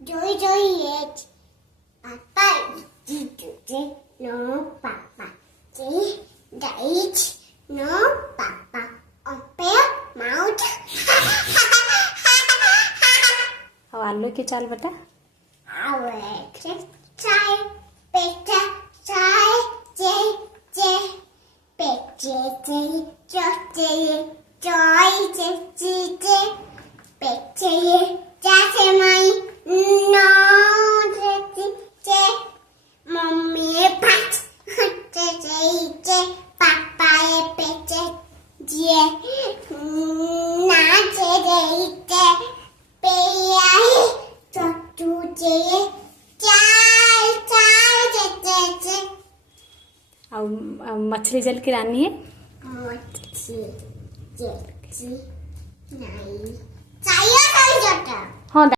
Joy, joy, yes. Papa, G, no, Papa. G, Date, no, Papa. Open mouth. ଆଉ ଆଲୋ କି ଚାଲ ବେଟା Our try, better, try, J, J, joy, better, just my no, J, mommy, pat, J, Papa, better, J, not J, ଆଉ मछली जल की रानी है नहीं चाहिए हाँ